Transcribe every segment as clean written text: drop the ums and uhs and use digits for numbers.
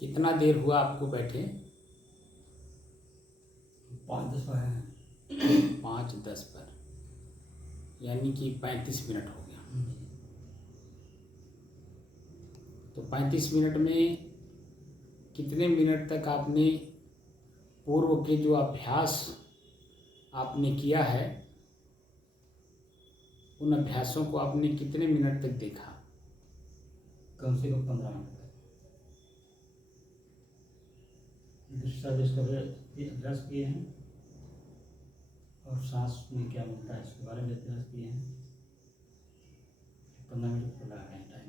कितना देर हुआ आपको बैठे? 5-10 पर है। 5-10 पर, यानी कि 35 मिनट हो गया। तो 35 मिनट में कितने मिनट तक आपने पूर्व के जो अभ्यास आपने किया है, उन अभ्यासों को आपने कितने मिनट तक देखा? कम से कम 15 मिनट तक दृष्टादेश का अभ्यास किए हैं, और सांस में क्या मिलता है इसके बारे में अभ्यास किए हैं। 15 मिनट को लगा है टाइम।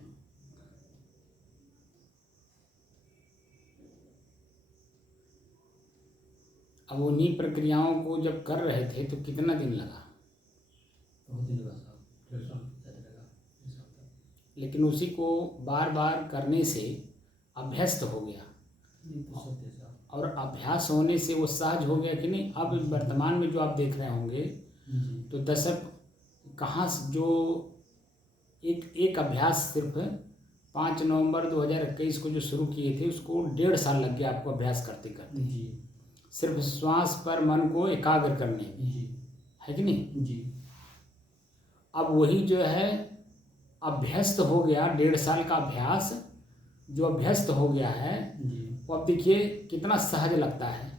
अब उन्हीं प्रक्रियाओं को जब कर रहे थे तो कितना दिन लगा? बहुत दिन लगा साहब, 1.5 साल ज़्यादा लगा, 1 साल तक। लेकिन उसी को बार बार करने से अभ्यस्त हो गया, नहीं तो सत्य साहब। और अभ्यास होने से वो सहज हो गया कि नहीं। अब वर्तमान में जो आप देख रहे होंगे तो दशक कहाँ जो एक अभ्यास सिर्फ 5 नवंबर 2021 को जो शुरू किए थे, उसको 1.5 साल लग गया आपको अभ्यास करते करते। जी सिर्फ श्वास पर मन को एकाग्र करने में, जी है कि नहीं? जी। अब वही जो है अभ्यस्त हो गया, 1.5 साल का अभ्यास जो अभ्यस्त हो गया है, जी वो अब देखिए कितना सहज लगता है।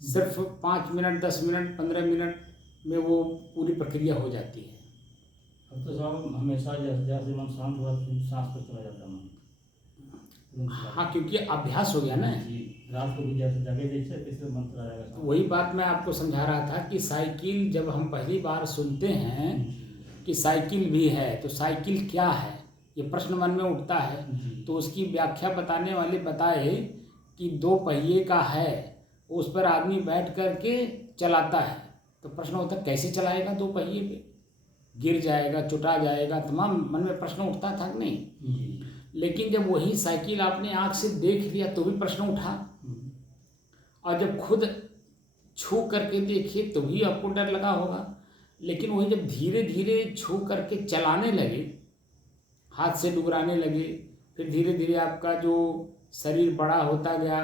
सिर्फ 5 मिनट, 10 मिनट, 15 मिनट में वो पूरी प्रक्रिया हो जाती है। अब तो साहब हमेशा जैसे मन शांत हुआ सांस पर चला जाता मन। हाँ, क्योंकि अभ्यास हो गया ना। जी, रात को भी जैसे जगह देखे तीसरे मन चला जाएगा। तो वही बात मैं आपको समझा रहा था कि साइकिल जब हम पहली बार सुनते हैं कि साइकिल भी है, तो साइकिल क्या है, ये प्रश्न मन में उठता है। तो उसकी व्याख्या बताने वाले बताए कि 2 पहिए का है, उस पर आदमी बैठ कर के चलाता है। तो प्रश्न होता है कैसे चलाएगा 2 पहिए पे, गिर जाएगा, चुटा जाएगा, तमाम मन में प्रश्न उठता था कि नहीं। लेकिन जब वही साइकिल आपने आँख से देख लिया तो भी प्रश्न उठा, और जब खुद छू करके देखिए तो भी आपको डर लगा होगा। लेकिन वही जब धीरे धीरे छू करके चलाने लगे, हाथ से डुगराने लगे, फिर धीरे धीरे आपका जो शरीर बड़ा होता गया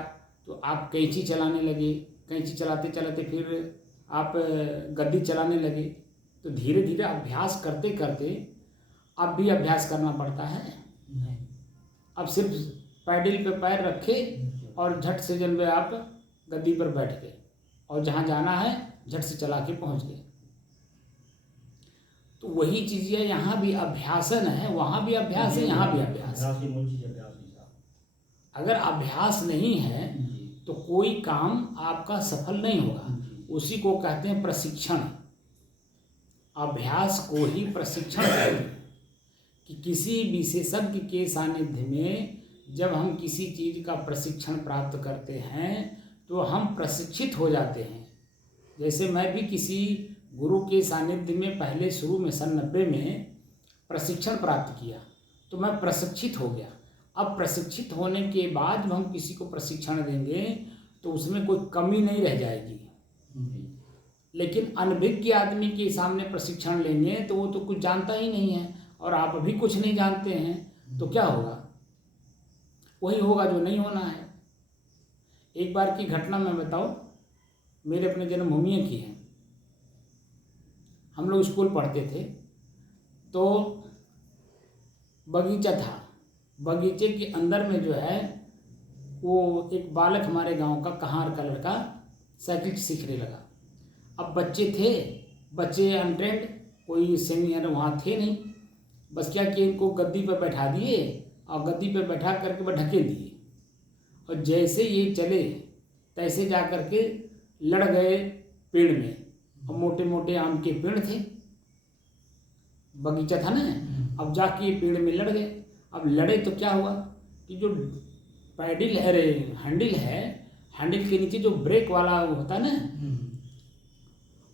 तो आप कैंची चलाने लगे, कैंची चलाते चलाते फिर आप गद्दी चलाने लगे। तो धीरे धीरे अभ्यास करते करते अब भी अभ्यास करना पड़ता है। अब सिर्फ पैडल पे पैर रखे और झट से जब आप गद्दी पर बैठ गए और जहाँ जाना है झट से चला के पहुँच गए। तो वही चीज़ है, यहाँ भी अभ्यासन है, वहाँ भी अभ्यास है, यहाँ भी अभ्यास है। अगर अभ्यास नहीं है तो कोई काम आपका सफल नहीं होगा। उसी को कहते हैं प्रशिक्षण। अभ्यास को ही प्रशिक्षण कहते हैं कि किसी विशेषज्ञ के सानिध्य में जब हम किसी चीज़ का प्रशिक्षण प्राप्त करते हैं तो हम प्रशिक्षित हो जाते हैं। जैसे मैं भी किसी गुरु के सानिध्य में पहले शुरू में सन 90 में प्रशिक्षण प्राप्त किया तो मैं प्रशिक्षित हो गया। अब प्रशिक्षित होने के बाद जब हम किसी को प्रशिक्षण देंगे तो उसमें कोई कमी नहीं रह जाएगी। लेकिन अनभिज्ञ आदमी के सामने प्रशिक्षण लेंगे तो वो तो कुछ जानता ही नहीं है और आप भी कुछ नहीं जानते हैं, तो क्या होगा? वही होगा जो नहीं होना है। एक बार की घटना मैं बताऊं, मेरे अपने जन्मभूमि की है। हम लोग स्कूल पढ़ते थे तो बगीचा था, बगीचे के अंदर में जो है वो एक बालक हमारे गांव का कहार का लड़का साइकिल सीखने लगा। अब बच्चे थे, बच्चे अनट्रेंड, कोई सीनियर वहाँ थे नहीं। बस क्या कि इनको गद्दी पर बैठा दिए और गद्दी पर बैठा करके वह ढकेल दिए, और जैसे ये चले तैसे जा करके लड़ गए पेड़ में। और मोटे मोटे आम के पेड़ थे, बगीचा था ना। अब जाके ये पेड़ में लड़ गए। अब लड़े तो क्या हुआ कि जो पैडल है, हैंडल है, हैंडल के नीचे जो ब्रेक वाला होता है ना,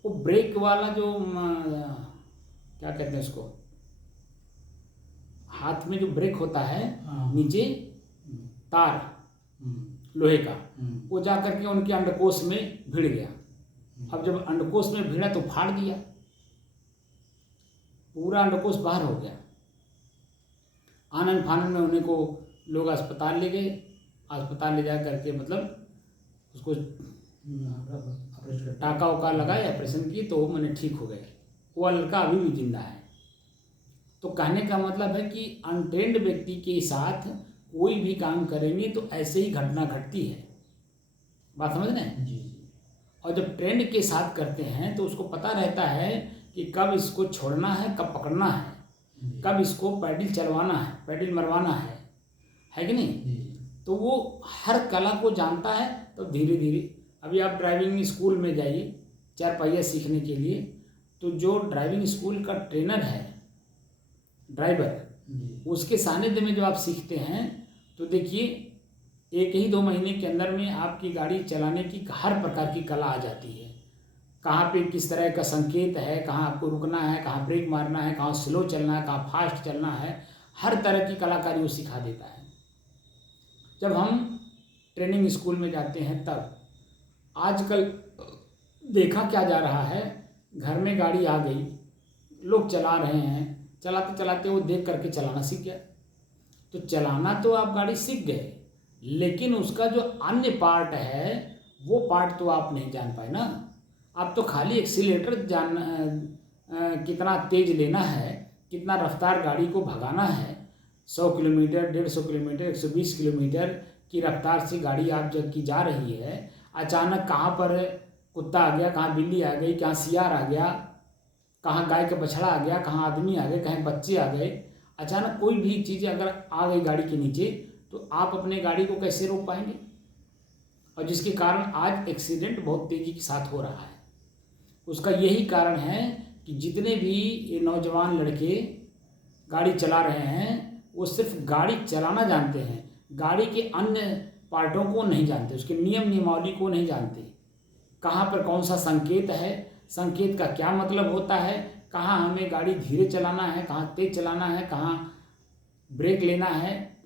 वो ब्रेक वाला जो क्या कहते हैं उसको, हाथ में जो ब्रेक होता है नीचे तार लोहे का, वो जा करके उनके अंडकोश में भिड़ गया। अब जब अंडकोश में भिड़ा तो फाड़ दिया, पूरा अंडकोश बाहर हो गया। आनन फानन में उन्हें को लोग अस्पताल ले गए अस्पताल ले जा करके मतलब उसको ऑपरेशन टाका उका लगाए, ऑपरेशन किए, तो वो मैंने ठीक हो गए। वो लड़का अभी भी जिंदा है। तो कहने का मतलब है कि अनट्रेंड व्यक्ति के साथ कोई भी काम करेंगे तो ऐसे ही घटना घटती है। बात समझ रहे हैं? जी और जब ट्रेंड के साथ करते हैं तो उसको पता रहता है कि कब इसको छोड़ना है, कब पकड़ना है, कब इसको पैडल चलवाना है, पैडल मरवाना है कि नहीं? जी तो वो हर कला को जानता है। तो धीरे धीरे अभी आप ड्राइविंग स्कूल में जाइए 4 पहिया सीखने के लिए, तो जो ड्राइविंग स्कूल का ट्रेनर है, ड्राइवर, जी उसके सानिध्य में जब आप सीखते हैं तो देखिए 1 ही 2 महीने के अंदर में आपकी गाड़ी चलाने की हर प्रकार की कला आ जाती है। कहाँ पे किस तरह का संकेत है, कहाँ आपको रुकना है, कहाँ ब्रेक मारना है, कहाँ स्लो चलना है, कहाँ फास्ट चलना है, हर तरह की कलाकारी वो सिखा देता है। जब हम ट्रेनिंग स्कूल में जाते हैं तब आजकल देखा क्या जा रहा है, घर में गाड़ी आ गई, लोग चला रहे हैं, चलाते चलाते वो देख करके चलाना सीख गया। तो चलाना तो आप गाड़ी सीख गए, लेकिन उसका जो अन्य पार्ट है वो पार्ट तो आप नहीं जान पाए ना। आप तो खाली एक्सीलेटर कितना तेज लेना है, कितना रफ्तार गाड़ी को भगाना है, 100 किलोमीटर, 150 किलोमीटर, 120 किलोमीटर की रफ्तार से गाड़ी आप जब की जा रही है, अचानक कहाँ पर कुत्ता आ गया, कहाँ बिल्ली आ गई, कहाँ सियार आ गया, कहाँ गाय का बछड़ा आ गया, कहाँ आदमी आ गए, कहीं बच्चे आ गए, अचानक कोई भी चीज़ अगर आ गई गाड़ी के नीचे तो आप अपने गाड़ी को कैसे रोक पाएंगे? और जिसके कारण आज एक्सीडेंट बहुत तेज़ी के साथ हो रहा है। उसका यही कारण है कि जितने भी ये नौजवान लड़के गाड़ी चला रहे हैं वो सिर्फ गाड़ी चलाना जानते हैं, गाड़ी के अन्य पार्टों को नहीं जानते, उसके नियम नियमावली को नहीं जानते। कहाँ पर कौन सा संकेत है, संकेत का क्या मतलब होता है, कहाँ हमें गाड़ी धीरे चलाना है, कहाँ तेज चलाना है, कहाँ ब्रेक लेना है,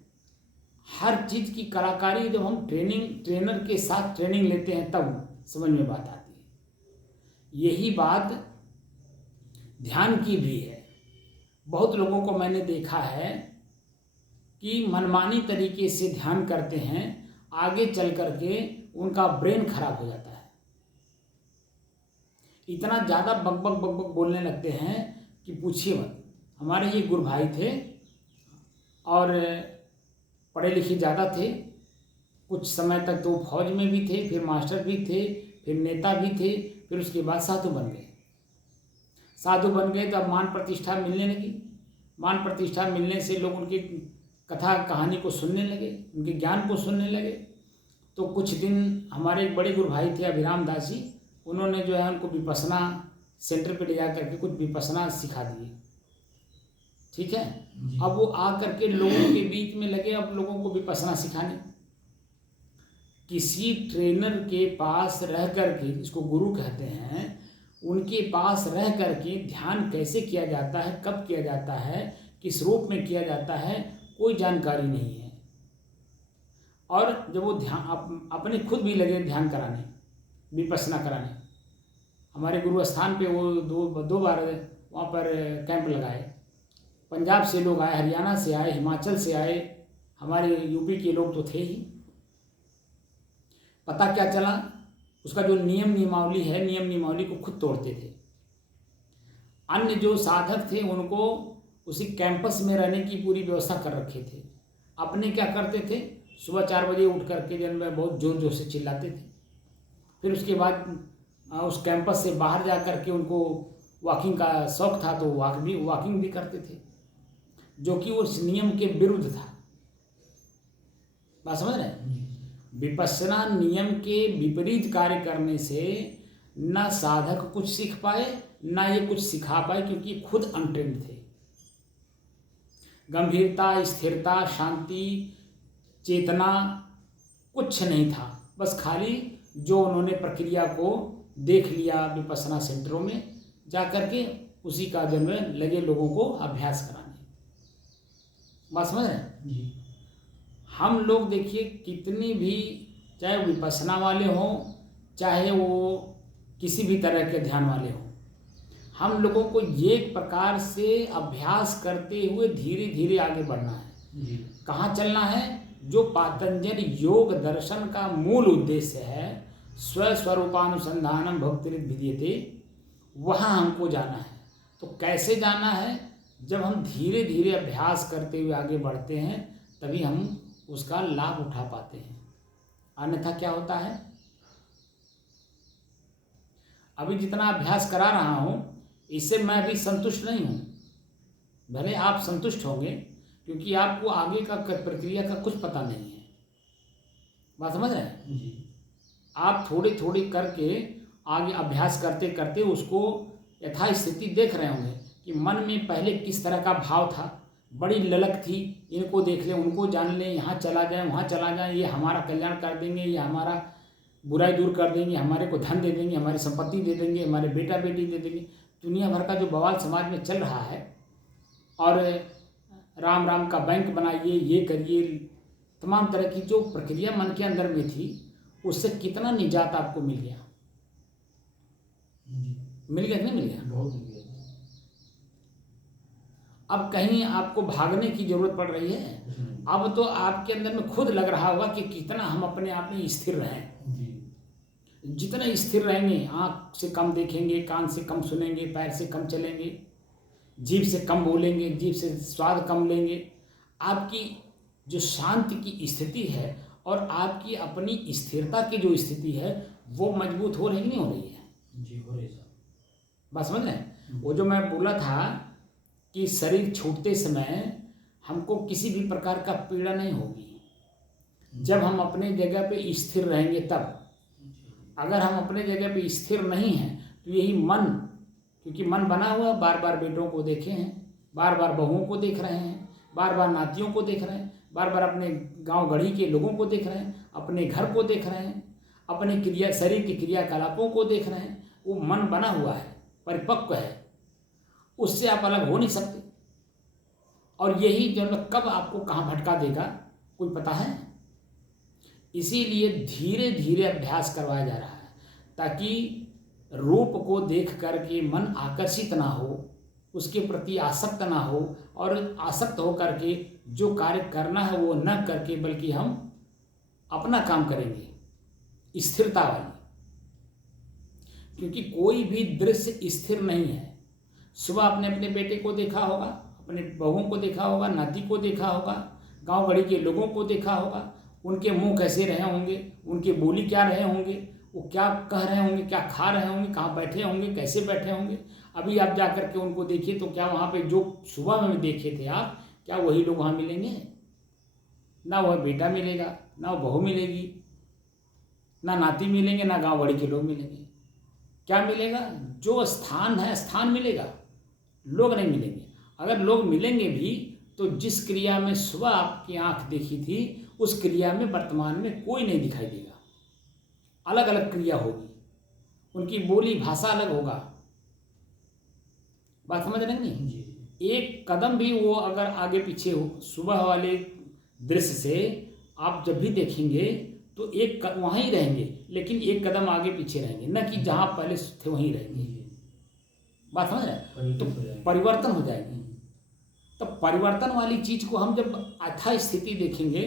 हर चीज़ की कलाकारी जब हम ट्रेनर के साथ ट्रेनिंग लेते हैं तब समझ में बात आती है। यही बात ध्यान की भी है। बहुत लोगों को मैंने देखा है कि मनमानी तरीके से ध्यान करते हैं, आगे चल करके उनका ब्रेन खराब हो जाता है। इतना ज़्यादा बक बक बक बक बोलने लगते हैं कि पूछिए मत। हमारे ये गुरु भाई थे और पढ़े लिखे ज़्यादा थे, कुछ समय तक तो फौज में भी थे, फिर मास्टर भी थे, फिर नेता भी थे, फिर उसके बाद साधु बन गए। साधु बन गए तो अब मान प्रतिष्ठा मिलने लगी। मान प्रतिष्ठा मिलने से लोग उनकी कथा कहानी को सुनने लगे, उनके ज्ञान को सुनने लगे। तो कुछ दिन हमारे एक बड़े गुरु भाई थे अभिराम दास जी, उन्होंने जो है उनको विपश्यना सेंटर पे ले जा करके कुछ विपश्यना सिखा दिए। ठीक है, अब वो आ करके लोगों के बीच में लगे, अब लोगों को विपश्यना सिखाने। किसी ट्रेनर के पास रह करके, जिसको गुरु कहते हैं, उनके पास रह करके ध्यान कैसे किया जाता है, कब किया जाता है, किस रूप में किया जाता है, कोई जानकारी नहीं है। और जब वो ध्यान अपने खुद भी लगे ध्यान कराने, विपश्यना कराने, हमारे गुरु स्थान पे वो दो बार वहाँ पर कैंप लगाए। पंजाब से लोग आए, हरियाणा से आए, हिमाचल से आए, हमारे यूपी के लोग तो थे ही। पता क्या चला, उसका जो नियम नियमावली है, नियम नियमावली को खुद तोड़ते थे। अन्य जो साधक थे उनको उसी कैंपस में रहने की पूरी व्यवस्था कर रखे थे। अपने क्या करते थे, सुबह 4 बजे उठ करके दिन में बहुत जोर जोर से चिल्लाते थे। फिर उसके बाद उस कैंपस से बाहर जा करके उनको वॉकिंग का शौक़ था तो वॉकिंग भी करते थे, जो कि उस नियम के विरुद्ध था। बात समझ रहे हैं? विपश्यना नियम के विपरीत कार्य करने से न साधक कुछ सीख पाए, न ये कुछ सिखा पाए, क्योंकि खुद अनट्रेंड थे। गंभीरता, स्थिरता, शांति, चेतना कुछ नहीं था। बस खाली जो उन्होंने प्रक्रिया को देख लिया विपश्यना सेंटरों में जा करके, उसी का जन्म लगे लोगों को अभ्यास कराने। बात समझ रहे हैं? हम लोग देखिए कितनी भी, चाहे विपश्यना वाले हों, चाहे वो किसी भी तरह के ध्यान वाले हों, हम लोगों को ये प्रकार से अभ्यास करते हुए धीरे धीरे आगे बढ़ना है। कहाँ चलना है? जो पातंजल योग दर्शन का मूल उद्देश्य है, स्वस्वरूपानुसंधानम भक्तिरित विद्यते, वहाँ हमको जाना है। तो कैसे जाना है? जब हम धीरे धीरे अभ्यास करते हुए आगे बढ़ते हैं तभी हम उसका लाभ उठा पाते हैं। अन्यथा क्या होता है, अभी जितना अभ्यास करा रहा हूँ इससे मैं अभी संतुष्ट नहीं हूँ। भले आप संतुष्ट होंगे क्योंकि आपको आगे का प्रक्रिया का कुछ पता नहीं है। बात समझ रहे हैं? आप थोड़ी थोड़ी करके आगे अभ्यास करते करते उसको यथास्थिति देख रहे होंगे कि मन में पहले किस तरह का भाव था, बड़ी ललक थी, इनको देख लें, उनको जान लें, यहाँ चला जाए, वहाँ चला जाए, ये हमारा कल्याण कर देंगे, ये हमारा बुराई दूर कर देंगे, हमारे को धन दे देंगे, हमारी संपत्ति दे देंगे, हमारे बेटा बेटी दे देंगे। दुनिया भर का जो बवाल समाज में चल रहा है, और राम राम का बैंक बनाइए, ये करिए, तमाम तरह की जो प्रक्रिया मन के अंदर में थी, उससे कितना निजात आपको मिल गया? मिल गया कि नहीं मिल गया? बहुत मिल गया। अब कहीं आपको भागने की जरूरत पड़ रही है? अब तो आपके अंदर में खुद लग रहा होगा कि कितना हम अपने आप में स्थिर रहें। जितना स्थिर रहेंगे, आँख से कम देखेंगे, कान से कम सुनेंगे, पैर से कम चलेंगे, जीभ से कम बोलेंगे, जीभ से स्वाद कम लेंगे, आपकी जो शांति की स्थिति है और आपकी अपनी स्थिरता की जो स्थिति है वो मजबूत हो रही नहीं हो रही है? जी हो रही है। बात समझ रहे हैं? वो जो मैं बोला था कि शरीर छूटते समय हमको किसी भी प्रकार का पीड़ा नहीं होगी जब हम अपने जगह पे स्थिर रहेंगे तब। अगर हम अपने जगह पे स्थिर नहीं हैं तो यही मन, क्योंकि मन बना हुआ बार बार बेटों को देखे हैं, बार बार बहुओं को देख रहे हैं, बार बार नातियों को देख रहे हैं, बार बार अपने गांव गढ़ी के लोगों को देख रहे हैं, अपने घर को देख रहे हैं, अपने शरीर के क्रियाकलापों को देख रहे हैं। वो मन बना हुआ है, परिपक्व है, उससे आप अलग हो नहीं सकते। और यही जो कब आपको कहाँ भटका देगा कोई पता है? इसीलिए धीरे धीरे अभ्यास करवाया जा रहा है ताकि रूप को देख करके मन आकर्षित ना हो, उसके प्रति आसक्त ना हो, और आसक्त हो करके जो कार्य करना है वो न करके बल्कि हम अपना काम करेंगे स्थिरता वाली। क्योंकि कोई भी दृश्य स्थिर नहीं है। सुबह आपने अपने बेटे को देखा होगा, अपने बहुओं को देखा होगा, नाती को देखा होगा, गांव गढ़ी के लोगों को देखा होगा, उनके मुंह कैसे रहे होंगे, उनके बोली क्या रहे होंगे, वो क्या कह रहे होंगे, क्या खा रहे होंगे, कहाँ बैठे होंगे, कैसे बैठे होंगे। अभी आप जा कर के उनको देखिए तो क्या वहाँ पे जो सुबह में देखे थे आप, क्या वही लोग वहाँ मिलेंगे? ना वह बेटा मिलेगा, ना वो बहू मिलेगी, ना नाती मिलेंगे, ना गांव गढ़ी के लोग मिलेंगे। क्या मिलेगा? जो स्थान है स्थान मिलेगा, लोग नहीं मिलेंगे। अगर लोग मिलेंगे भी तो जिस क्रिया में सुबह आपकी आंख देखी थी उस क्रिया में वर्तमान में कोई नहीं दिखाई देगा। अलग अलग क्रिया होगी, उनकी बोली भाषा अलग होगा। बात समझ रहे हैं नहीं? एक कदम भी वो अगर आगे पीछे हो, सुबह वाले दृश्य से आप जब भी देखेंगे तो एक वहाँ ही रहेंगे, लेकिन एक कदम आगे पीछे रहेंगे, न कि जहाँ पहले थे वहीं रहेंगे। बात समझ रहे हैं? तो परिवर्तन हो जाएगी। तो परिवर्तन वाली चीज को हम जब यथा स्थिति देखेंगे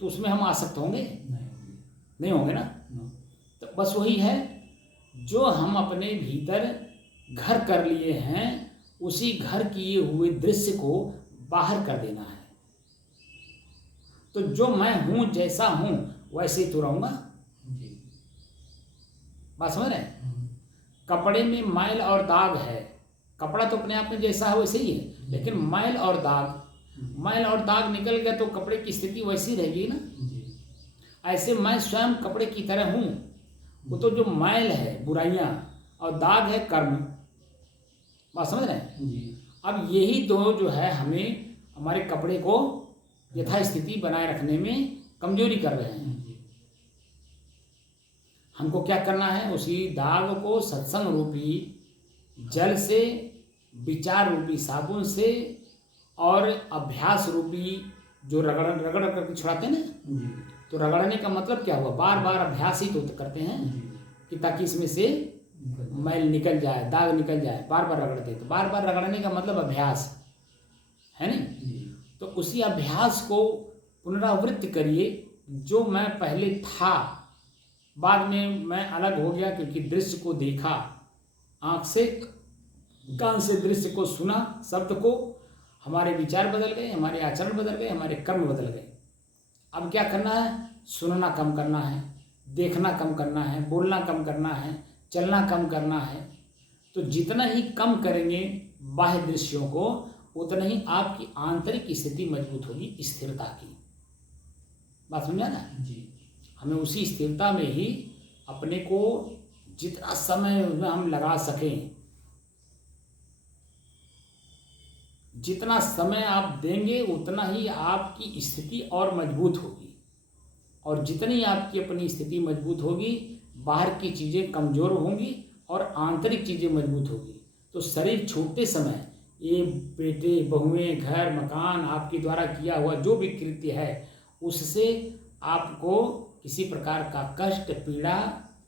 तो उसमें हम आसक्त होंगे? नहीं होंगे ना। तो बस वही है, जो हम अपने भीतर घर कर लिए हैं उसी घर किए हुए दृश्य को बाहर कर देना है। तो जो मैं हूं, जैसा हूं वैसे ही तो रहूंगा। बात समझ रहे हैं? कपड़े में मैल और दाग है, कपड़ा तो अपने आप में जैसा है वैसे ही है, लेकिन मैल और दाग निकल गया तो कपड़े की स्थिति वैसी रहेगी ना। ऐसे मैं स्वयं कपड़े की तरह हूं। वो तो जो मैल है बुराइयां और दाग है कर्म। बात समझ रहे हैं? अब यही दो जो है हमें हमारे कपड़े को यथास्थिति बनाए रखने में कमजोरी कर रहे हैं। हमको क्या करना है? उसी दाग को सत्संग रूपी जल से, विचार रूपी साबुन से और अभ्यास रूपी जो रगड़ करके छुड़ाते हैं ना, तो रगड़ने का मतलब क्या हुआ? बार बार अभ्यास ही तो करते हैं कि ताकि इसमें से मैल निकल जाए, दाग निकल जाए। बार बार रगड़ते, तो बार बार रगड़ने का मतलब अभ्यास है नहीं। तो उसी अभ्यास को पुनरावृत्ति करिए। जो मैं पहले था, बाद में मैं अलग हो गया क्योंकि दृश्य को देखा, आँख से, कान से दृश्य को सुना, शब्द को, हमारे विचार बदल गए, हमारे आचरण बदल गए, हमारे कर्म बदल गए। अब क्या करना है? सुनना कम करना है, देखना कम करना है, बोलना कम करना है, चलना कम करना है। तो जितना ही कम करेंगे बाह्य दृश्यों को, उतना ही आपकी आंतरिक स्थिति मजबूत होगी, स्थिरता की। बात समझा ना जी। हमें उसी स्थिरता में ही अपने को जितना समय उसमें हम लगा सकें, जितना समय आप देंगे उतना ही आपकी स्थिति और मजबूत होगी। और जितनी आपकी अपनी स्थिति मजबूत होगी, बाहर की चीज़ें कमज़ोर होंगी और आंतरिक चीज़ें मजबूत होगी। तो शरीर छोटे समय, ये बेटे बहुएं, घर मकान, आपके द्वारा किया हुआ जो भी कृत्य है, उससे आपको किसी प्रकार का कष्ट, पीड़ा,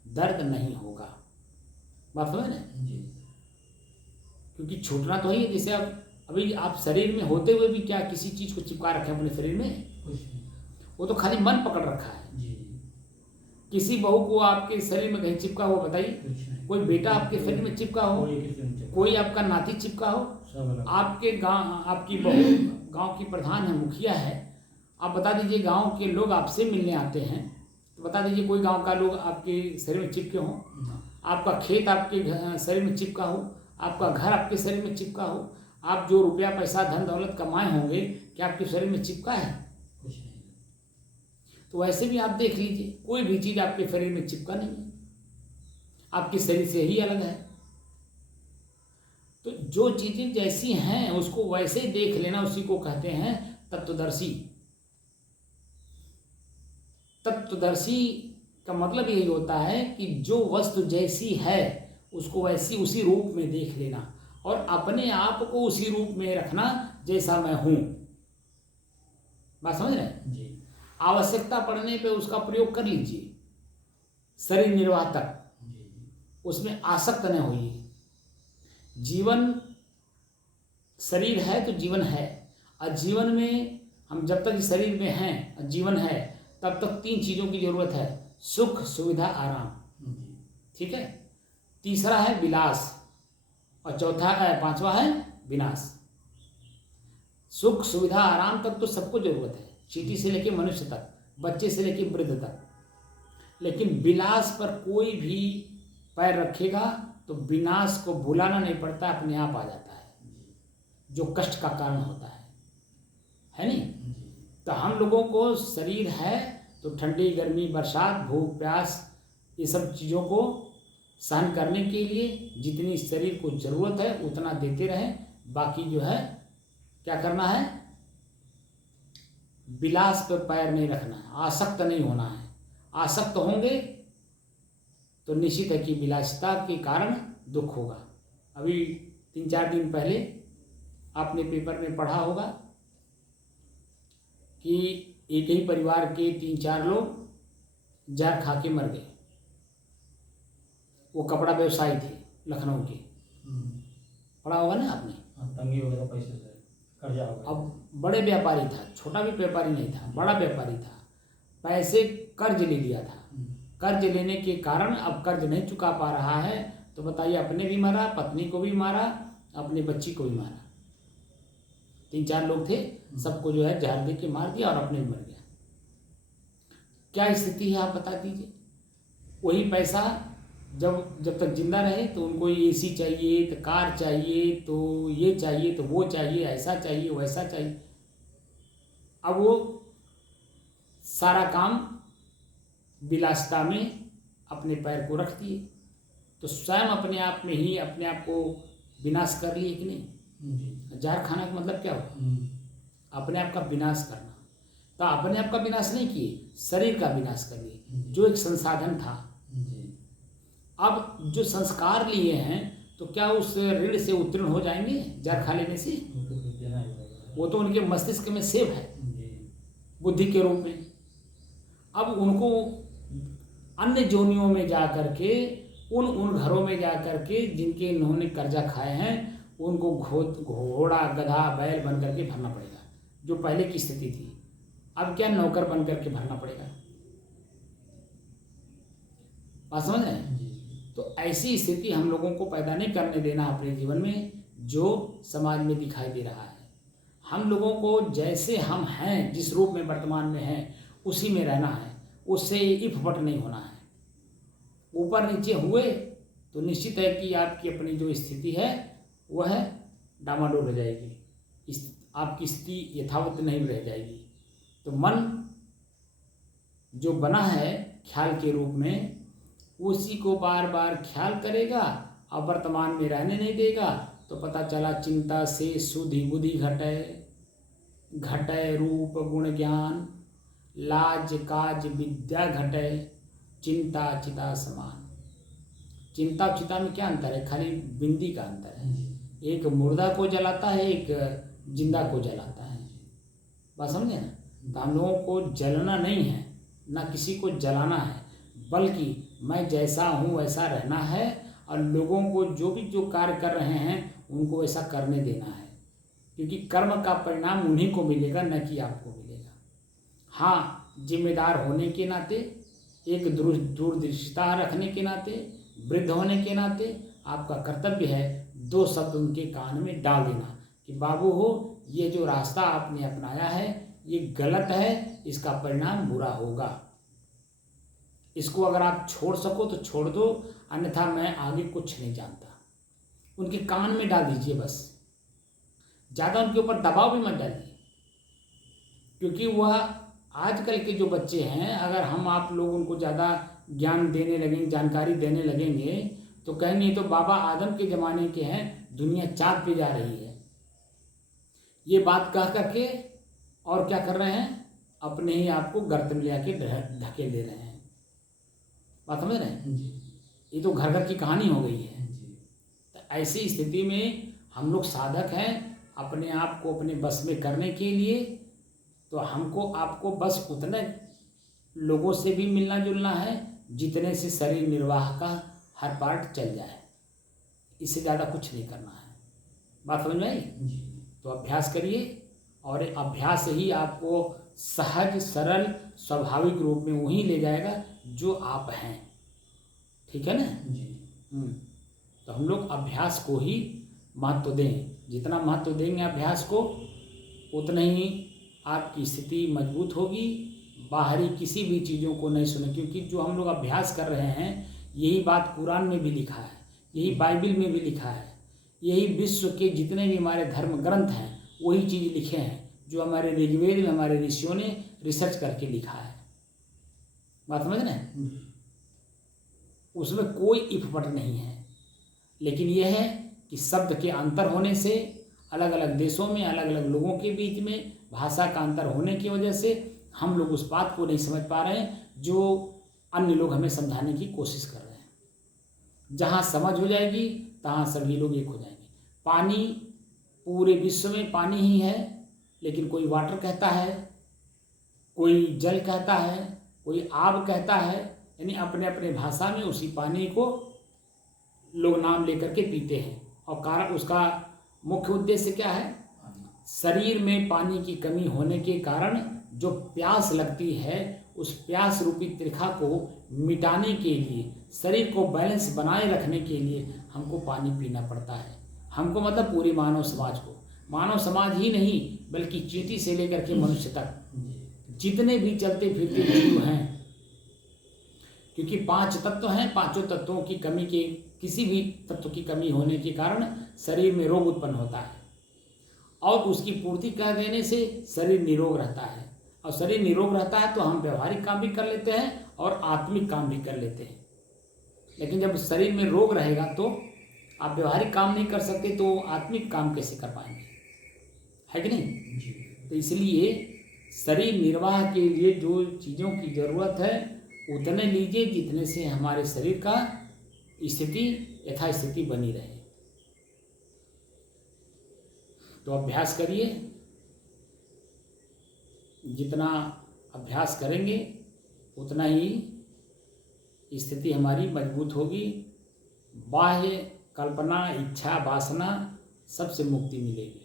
दर्द नहीं होगा। बात समझ ना? जी। क्योंकि छूटना तो ही है। जैसे अब अभी आप शरीर में होते हुए भी क्या किसी चीज़ को चिपका रखे हैं अपने शरीर में? कुछ नहीं। वो तो खाली मन पकड़ रखा है। जी। किसी बहू को आपके शरीर में कहीं चिपका हुआ बताइए? कुछ नहीं। कोई बेटा आपके शरीर में चिपका हो? कोई आपका नाती चिपका हो? आपके गांव, आपकी बहू गांव की प्रधान है, मुखिया है, आप बता दीजिए गांव के लोग आपसे मिलने आते हैं, तो बता दीजिए कोई गांव का लोग आपके शरीर में चिपके हों? आपका खेत आपके शरीर में चिपका हो, आपका घर आपके शरीर में चिपका हो, आप जो रुपया पैसा धन दौलत कमाए होंगे, क्या आपके शरीर में चिपका है? कुछ नहीं। तो वैसे भी आप देख लीजिए, कोई भी चीज़ आपके शरीर में चिपका नहीं है, आपके शरीर से ही अलग है। तो जो चीज़ें जैसी हैं उसको वैसे ही देख लेना, उसी को कहते हैं तत्वदर्शी। तत्वदर्शी का मतलब यही होता है कि जो वस्तु जैसी है उसको वैसी उसी रूप में देख लेना और अपने आप को उसी रूप में रखना जैसा मैं हूँ। बात समझ रहे हैं? जी। आवश्यकता पड़ने पे उसका प्रयोग कर लीजिए, शरीर निर्वाह तक, उसमें आसक्त न होइए। जीवन, शरीर है तो जीवन है, और जीवन में हम जब तक शरीर में हैं, जीवन है, तब तक 3 चीज़ों की जरूरत है: सुख, सुविधा, आराम। ठीक है? तीसरा है विलास और पांचवा है विनाश। सुख, सुविधा, आराम तक तो सबको जरूरत है, चींटी से लेके मनुष्य तक, बच्चे से लेके वृद्ध तक। लेकिन विलास पर कोई भी पैर रखेगा तो विनाश को भुलाना नहीं पड़ता, अपने आप आ जाता है, जो कष्ट का कारण होता है नहीं? तो हम लोगों को शरीर है तो ठंडी, गर्मी, बरसात, भूख, प्यास, ये सब चीज़ों को सहन करने के लिए जितनी शरीर को ज़रूरत है उतना देते रहें। बाकी जो है क्या करना है? विलास पर पैर नहीं रखना है, आसक्त नहीं होना है। आसक्त होंगे तो निश्चित है कि विलासिता के कारण दुख होगा। अभी 3-4 दिन पहले आपने पेपर में पढ़ा होगा कि एक ही परिवार के 3-4 लोग जहर खा के मर गए। वो कपड़ा व्यवसायी थे लखनऊ के, पढ़ा होगा ना आपने? तंगी वगैरह पैसे से कर्जा हो गया। अब बड़े व्यापारी था, छोटा भी व्यापारी नहीं था, बड़ा व्यापारी था, पैसे कर्ज ले लिया था। कर्ज लेने के कारण अब कर्ज नहीं चुका पा रहा है, तो बताइए, अपने भी मारा, पत्नी को भी मारा, अपनी बच्ची को भी मारा। 3-4 लोग थे, सबको जो है जहर दे के मार दिया और अपने भी मर गया। क्या स्थिति है आप बता दीजिए? वही पैसा जब तक जिंदा रहे तो उनको एसी चाहिए, तो कार चाहिए, तो ये चाहिए, तो वो चाहिए, ऐसा चाहिए, वैसा चाहिए। अब वो सारा काम विलासिता में अपने पैर को रख दिए, तो स्वयं अपने आप में ही अपने आप को विनाश कर लिए कि नहीं? जहर खाना का मतलब क्या हुआ? अपने आप का विनाश करना। तो अपने आप का विनाश नहीं किए, शरीर का विनाश कर लिए, जो एक संसाधन था। अब जो संस्कार लिए हैं तो क्या उस ऋण से उत्तीर्ण हो जाएंगे जहर खा लेने से? वो तो उनके मस्तिष्क में सेव है बुद्धि के रूप में। अब उनको अन्य जोनियों में जा करके, उन घरों में जा करके जिनके इन्होंने कर्जा खाए हैं, उनको घोड़ा, गधा, बैल बन करके भरना पड़ेगा, जो पहले की स्थिति थी। अब क्या नौकर बन करके भरना पड़ेगा। बात समझ रहे हैं। तो ऐसी स्थिति हम लोगों को पैदा नहीं करने देना अपने जीवन में जो समाज में दिखाई दे रहा है। हम लोगों को जैसे हम हैं, जिस रूप में वर्तमान में हैं, उसी में रहना है, उससे इफपट नहीं होना है। ऊपर नीचे हुए तो निश्चित है कि आपकी अपनी जो स्थिति है वह डामाडोल हो जाएगी, आपकी स्थिति यथावत नहीं रह जाएगी। तो मन जो बना है ख्याल के रूप में, उसी को बार बार ख्याल करेगा और वर्तमान में रहने नहीं देगा। तो पता चला चिंता से सुधि बुद्धि घटय रूप गुण ज्ञान, लाज काज विद्या घटय, चिंता चिता समान। चिंता और चिता में क्या अंतर है? खाली बिंदी का अंतर है। एक मुर्दा को जलाता है, एक जिंदा को जलाता है। बात समझे ना। तो हम लोगों को जलना नहीं है, ना किसी को जलाना है, बल्कि मैं जैसा हूँ वैसा रहना है और लोगों को जो कार्य कर रहे हैं उनको वैसा करने देना है। क्योंकि कर्म का परिणाम उन्हीं को मिलेगा, न कि आपको मिलेगा। हाँ, जिम्मेदार होने के नाते, एक दूरदर्शिता रखने के नाते, वृद्ध होने के नाते आपका कर्तव्य है 2 शब्द उनके कान में डाल देना कि बाबू हो, ये जो रास्ता आपने अपनाया है ये गलत है, इसका परिणाम बुरा होगा। इसको अगर आप छोड़ सको तो छोड़ दो, अन्यथा मैं आगे कुछ नहीं जानता। उनके कान में डाल दीजिए बस। ज़्यादा उनके ऊपर दबाव भी मत डालिए, क्योंकि वह आजकल के जो बच्चे हैं, अगर हम आप लोग उनको ज़्यादा ज्ञान देने लगेंगे, जानकारी देने लगेंगे, तो कहेंगे तो बाबा आदम के ज़माने के हैं, दुनिया चाँद पे जा रही है। ये बात कह करके और क्या कर रहे हैं? अपने ही आप को गर्त में ले आके धकेल दे रहे हैं। बात समझ रहे हैं। ये तो घर घर की कहानी हो गई है। तो ऐसी स्थिति में हम लोग साधक हैं, अपने आप को अपने बस में करने के लिए तो हमको आपको बस उतने लोगों से भी मिलना जुलना है जितने से शरीर निर्वाह का हर पार्ट चल जाए। इससे ज़्यादा कुछ नहीं करना है। बात समझ में आई। तो अभ्यास करिए और अभ्यास ही आपको सहज सरल स्वाभाविक रूप में वहीं ले जाएगा जो आप हैं। ठीक है ना जी। तो हम लोग अभ्यास को ही महत्व दें। जितना महत्व देंगे अभ्यास को, उतना ही आपकी स्थिति मजबूत होगी। बाहरी किसी भी चीज़ों को नहीं सुने, क्योंकि जो हम लोग अभ्यास कर रहे हैं यही बात कुरान में भी लिखा है, यही बाइबल में भी लिखा है, यही विश्व के जितने भी हमारे धर्म ग्रंथ हैं वही चीज़ लिखे हैं जो हमारे ऋग्वेद में हमारे ऋषियों ने रिसर्च करके लिखा है। बात समझ रहे हैं। उसमें कोई इफपट नहीं है, लेकिन यह है कि शब्द के अंतर होने से, अलग अलग देशों में अलग अलग लोगों के बीच में भाषा का अंतर होने की वजह से हम लोग उस बात को नहीं समझ पा रहे हैं जो अन्य लोग हमें समझाने की कोशिश कर रहे हैं। जहाँ समझ हो जाएगी तहाँ सभी लोग एक हो जाएंगे। पानी, पूरे विश्व में पानी ही है, लेकिन कोई वाटर कहता है, कोई जल कहता है, कोई आब कहता है, यानी अपने अपने भाषा में उसी पानी को लोग नाम लेकर के पीते हैं। और कारण उसका मुख्य उद्देश्य क्या है? शरीर में पानी की कमी होने के कारण जो प्यास लगती है, उस प्यास रूपी त्रिखा को मिटाने के लिए, शरीर को बैलेंस बनाए रखने के लिए हमको पानी पीना पड़ता है। हमको मतलब पूरी मानव समाज को, मानव समाज ही नहीं बल्कि चींटी से लेकर के मनुष्य तक जितने भी चलते फिरते जीव हैं, क्योंकि 5 तत्व हैं, 5 तत्वों की कमी के, किसी भी तत्व की कमी होने के कारण शरीर में रोग उत्पन्न होता है और उसकी पूर्ति कर देने से शरीर निरोग रहता है। और शरीर निरोग रहता है तो हम व्यवहारिक काम भी कर लेते हैं और आत्मिक काम भी कर लेते हैं। लेकिन जब शरीर में रोग रहेगा तो आप व्यवहारिक काम नहीं कर सकते, तो आत्मिक काम कैसे कर पाएंगे? है कि नहीं? तो इसलिए शरीर निर्वाह के लिए जो चीज़ों की ज़रूरत है उतने लीजिए जितने से हमारे शरीर का स्थिति यथास्थिति बनी रहे। तो अभ्यास करिए, जितना अभ्यास करेंगे उतना ही स्थिति हमारी मजबूत होगी। बाह्य कल्पना, इच्छा, वासना सबसे मुक्ति मिलेगी।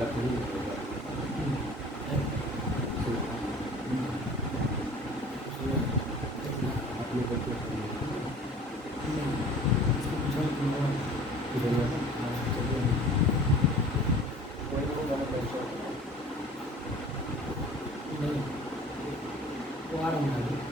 लखनऊ होगा। अपने बच्चे वो आ रहा हूँ